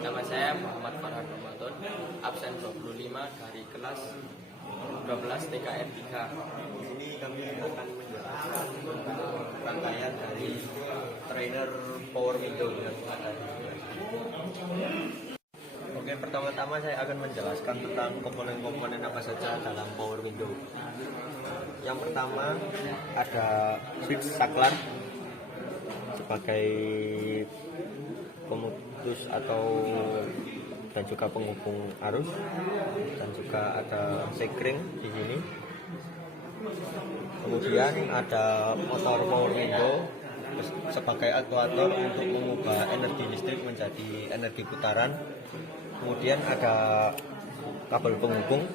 Nama saya Muhammad Farhan Ramadan, absen 25 dari kelas 12 TKR 3. Di sini kami akan menjelaskan rangkaian dari trainer power window yang ada. Oke, pertama-tama saya akan menjelaskan tentang komponen-komponen apa saja dalam power window. Yang pertama ada switch saklar sebagai pemutus atau dan juga penghubung arus, dan juga ada sekring di sini. Kemudian ada motor power window sebagai aktuator untuk mengubah energi listrik menjadi energi putaran. Kemudian ada kabel penghubung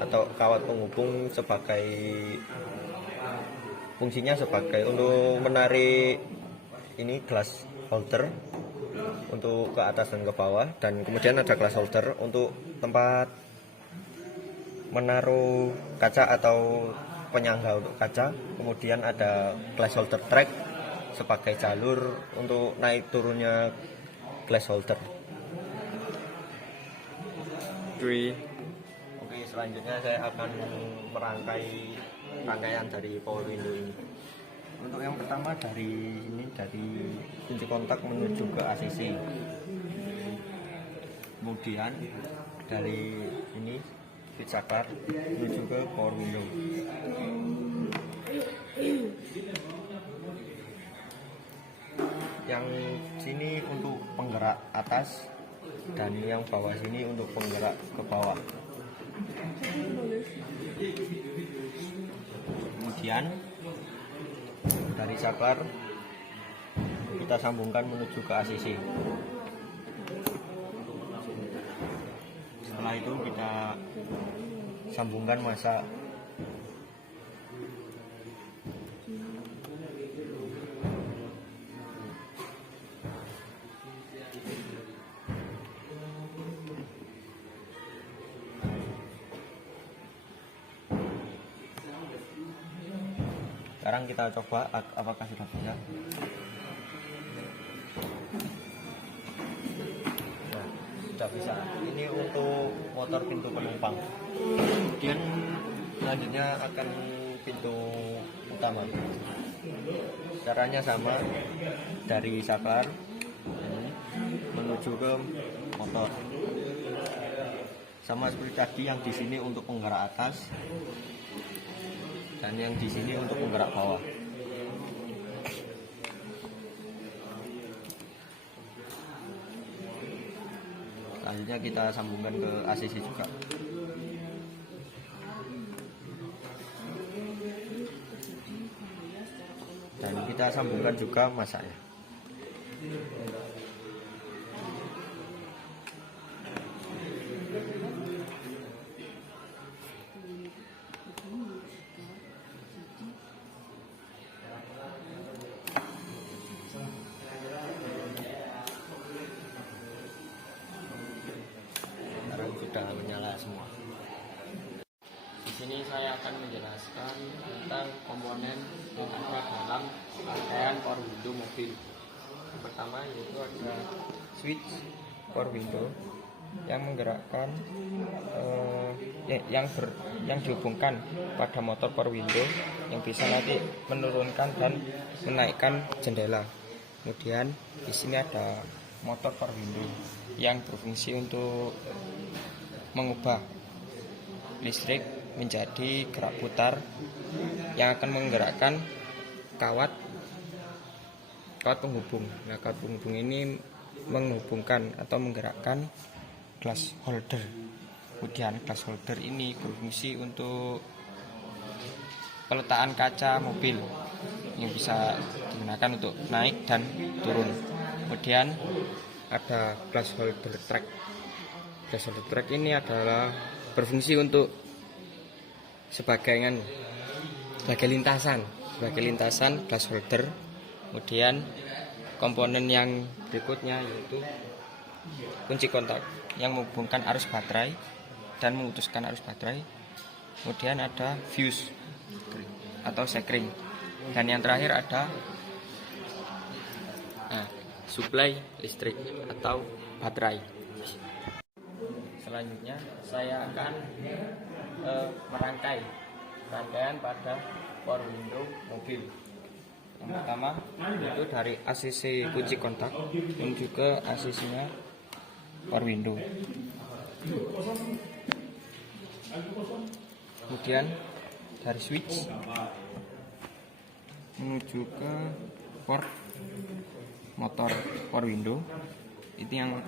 atau kawat penghubung sebagai fungsinya sebagai untuk menarik ini glass holder untuk ke atas dan ke bawah, dan kemudian ada glass holder untuk tempat menaruh kaca atau penyangga untuk kaca. Kemudian ada glass holder track sebagai jalur untuk naik turunnya glass holder. Oke, selanjutnya saya akan merangkai rangkaian dari power window ini. Untuk yang pertama dari kunci kontak menuju ke ACC. Kemudian dari ini switch saklar menuju ke power window. Yang sini untuk penggerak atas dan yang bawah sini untuk penggerak ke bawah. Kemudian dari saklar kita sambungkan menuju ke ACC. Setelah itu kita sambungkan masa. Sekarang kita coba apakah sudah bisa. Nah, sudah bisa. Ini untuk motor pintu penumpang. Kemudian selanjutnya akan pintu utama. Caranya sama, dari saklar menuju ke motor. Sama seperti tadi, yang di sini untuk penggerak atas dan yang di sini untuk penggerak bawah. Selanjutnya kita sambungkan ke ACC juga. Dan kita sambungkan juga masanya. Sudah menyala semua. Di sini saya akan menjelaskan tentang komponen yang ada dalam rangkaian power window mobil. Yang pertama yaitu ada Switch power window yang menggerakkan yang dihubungkan pada motor power window yang bisa nanti menurunkan dan menaikkan jendela. Kemudian di sini ada motor power window yang berfungsi untuk mengubah listrik menjadi gerak putar yang akan menggerakkan kawat penghubung. Nah, kawat penghubung ini menghubungkan atau menggerakkan glass holder. Kemudian glass holder ini berfungsi untuk peletakan kaca mobil yang bisa digunakan untuk naik dan turun. Kemudian ada glass holder track. Glass holder track ini adalah berfungsi untuk sebagai lintasan glass holder. Kemudian komponen yang berikutnya yaitu kunci kontak yang menghubungkan arus baterai dan memutuskan arus baterai. Kemudian ada fuse atau sekring, dan yang terakhir ada suplai listrik atau baterai. Selanjutnya saya akan rangkaian pada power window mobil. Yang pertama itu dari ACC kunci kontak menuju ke ACC-nya power window. Kemudian dari switch menuju ke port motor power window, itu yang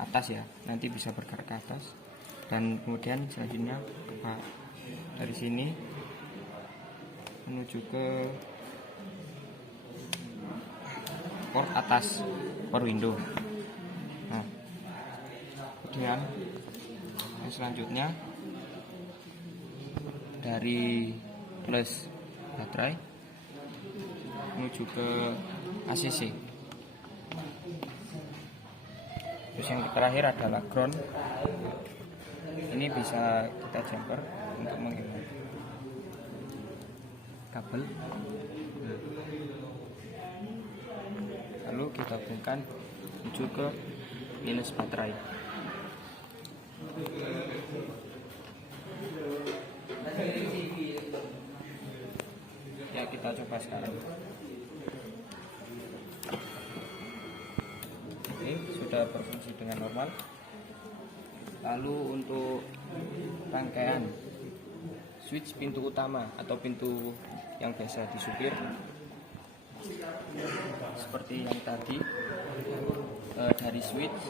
atas ya, nanti bisa bergerak ke atas. Dan kemudian selanjutnya dari sini menuju ke port atas power window. Nah, kemudian yang selanjutnya dari plus baterai menuju ke ACC. Terus yang terakhir adalah ground. Ini bisa kita jumper untuk menghemat kabel. Lalu kita hubungkan menuju ke minus baterai. Ya, kita coba sekarang. Oke, sudah berfungsi dengan normal. Lalu untuk rangkaian switch pintu utama atau pintu yang biasa disupir seperti yang tadi, dari switch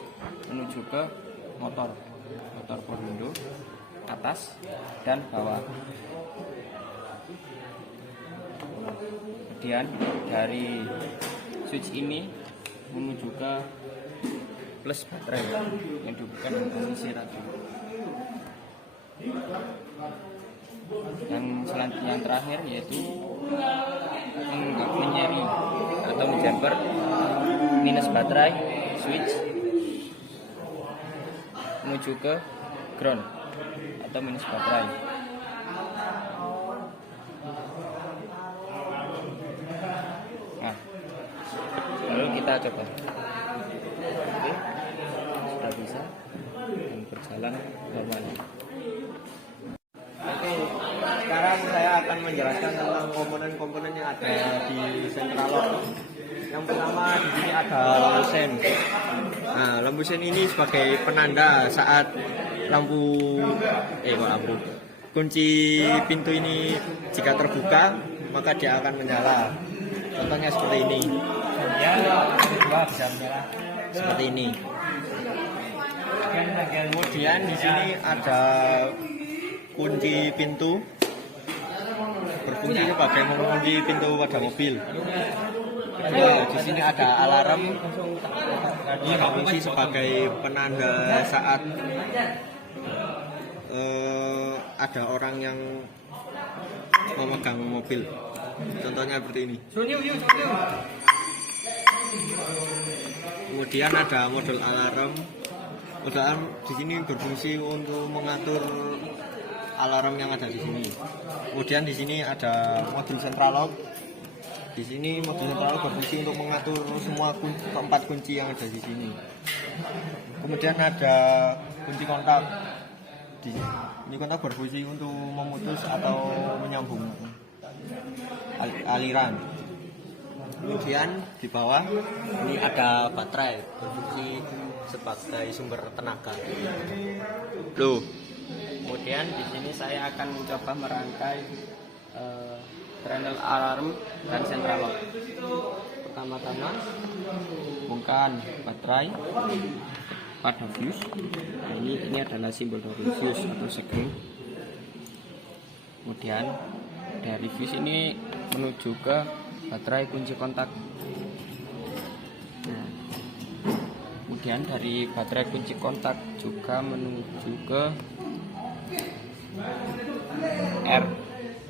menuju ke motor power window atas dan bawah. Kemudian dari switch ini menuju ke plus baterai yang dihubungkan dengan posisi tadi. Dan selanjutnya yang terakhir yaitu menyeri atau menjumper minus baterai switch menuju ke ground atau minus baterai. Nah, lalu kita coba. Oke, sudah bisa dan berjalan normal. Oke, sekarang saya akan menjelaskan tentang komponen-komponen yang ada di central lock. Yang pertama di sini ada lampu sen. Nah, lampu sen ini sebagai penanda saat kunci pintu ini jika terbuka maka dia akan menyala. Contohnya seperti ini. Seperti ini. Kemudian di sini ada kunci pintu, berfungsi sebagai mengunci pintu pada mobil. Di sini ada alarm, berfungsi sebagai penanda saat ada orang yang memegang mobil. Contohnya seperti ini. Kemudian ada modul alarm. Modul alarm di sini berfungsi untuk mengatur alarm yang ada di sini. Kemudian di sini ada modul central lock. Di sini modul central lock berfungsi untuk mengatur semua keempat kunci yang ada di sini. Kemudian ada kunci kontak. Ini kontak berfungsi untuk memutus atau menyambung aliran. Kemudian di bawah ini ada baterai berfungsi sebagai sumber tenaga. Loh, Kemudian di sini saya akan mencoba merangkai panel alarm dan central lock. Pertama-tama hubungkan baterai pada fuse. Nah, ini adalah simbol dari fuse atau sekring. Kemudian dari fuse ini menuju ke baterai kunci kontak. Nah, kemudian dari baterai kunci kontak juga menuju ke R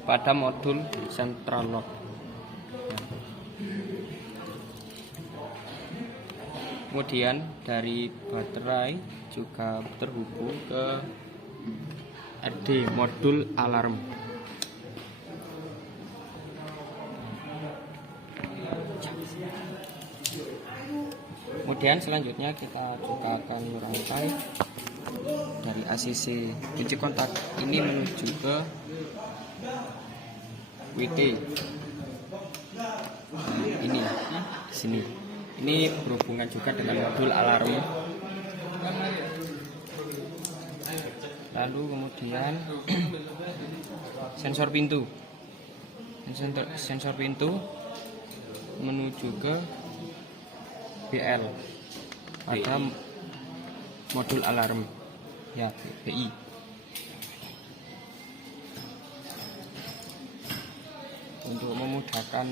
pada modul central lock. Kemudian dari baterai juga terhubung ke RD modul alarm. Kemudian selanjutnya kita juga akan merangkai dari ACC kunci kontak ini menuju ke WT. Nah, ini di sini. Ini berhubungan juga dengan modul alarm. Lalu kemudian sensor pintu. Sensor pintu menuju ke BL pada modul alarm. Ya, BI. Untuk memudahkan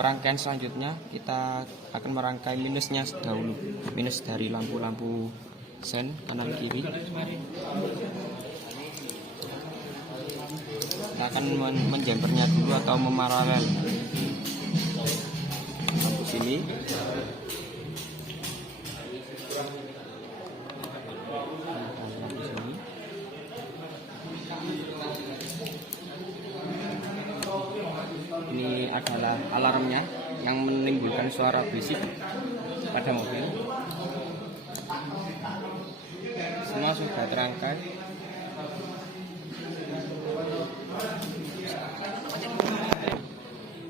perangkaian selanjutnya, kita akan merangkai minusnya dahulu. Minus dari lampu-lampu sen kanan kiri. Kita akan menjempernya dulu atau memaralel lampu sini. Lampu sini. Ini adalah alarmnya yang menimbulkan suara berisik pada mobil. Semua sudah terangkai.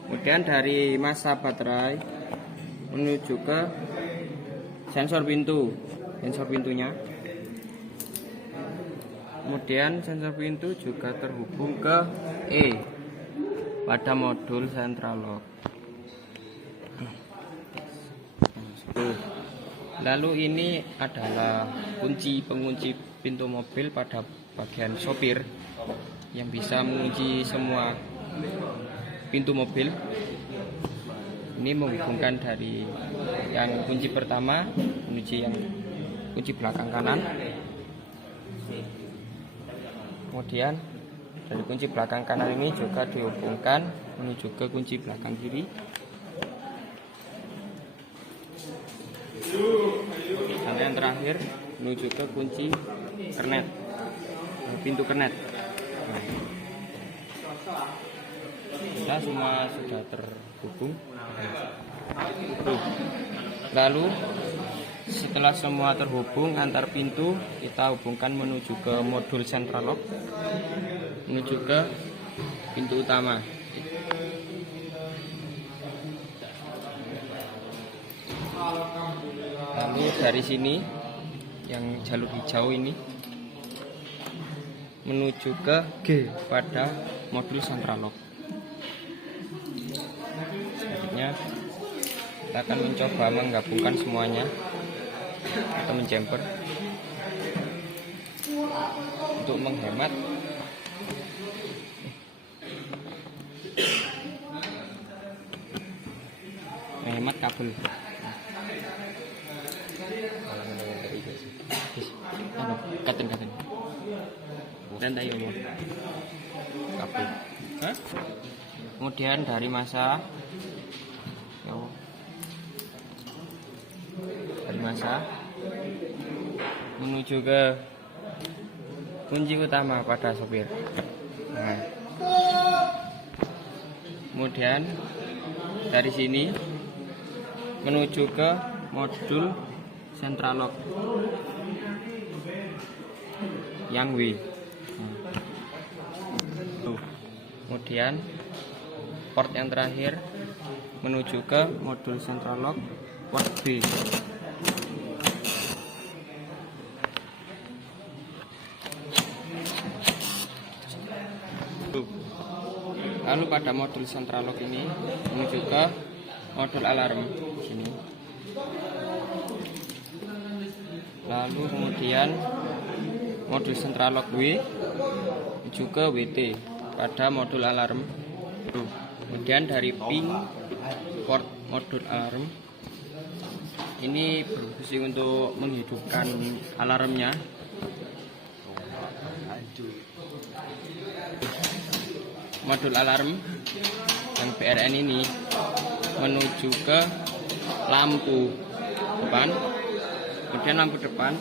Kemudian dari massa baterai menuju ke sensor pintu, sensor pintunya. Kemudian sensor pintu juga terhubung ke E pada modul central lock. Lalu ini adalah pengunci pintu mobil pada bagian sopir yang bisa mengunci semua pintu mobil. Ini menghubungkan dari yang kunci pertama menuju yang kunci belakang kanan. Kemudian dari kunci belakang kanan ini juga dihubungkan menuju ke kunci belakang kiri. Dan yang terakhir menuju ke kunci kernet, pintu kernet. Nah, semua sudah terhubung. Lalu setelah semua terhubung antar pintu, kita hubungkan menuju ke modul central lock, menuju ke pintu utama. Lalu dari sini yang jalur hijau ini menuju ke G pada modul central lock. Selanjutnya kita akan mencoba menggabungkan semuanya atau menjumper untuk menghemat kabel. Katen dan tayo mo kabel. Kemudian dari massa menuju ke kunci utama pada sopir. Nah, kemudian dari sini menuju ke modul central lock yang W. Tuh. Kemudian port yang terakhir menuju ke modul central lock port B. Tuh. Lalu pada modul central lock ini menuju ke modul alarm sini. Lalu kemudian modul central lock W menuju ke WT pada modul alarm. Tuh. Kemudian dari pin port modul alarm ini berfungsi untuk menghidupkan alarmnya. Modul alarm yang BRN ini menuju ke lampu depan, kemudian lampu depan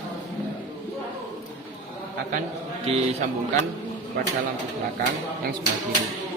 akan disambungkan pada lampu belakang yang sebelah kiri.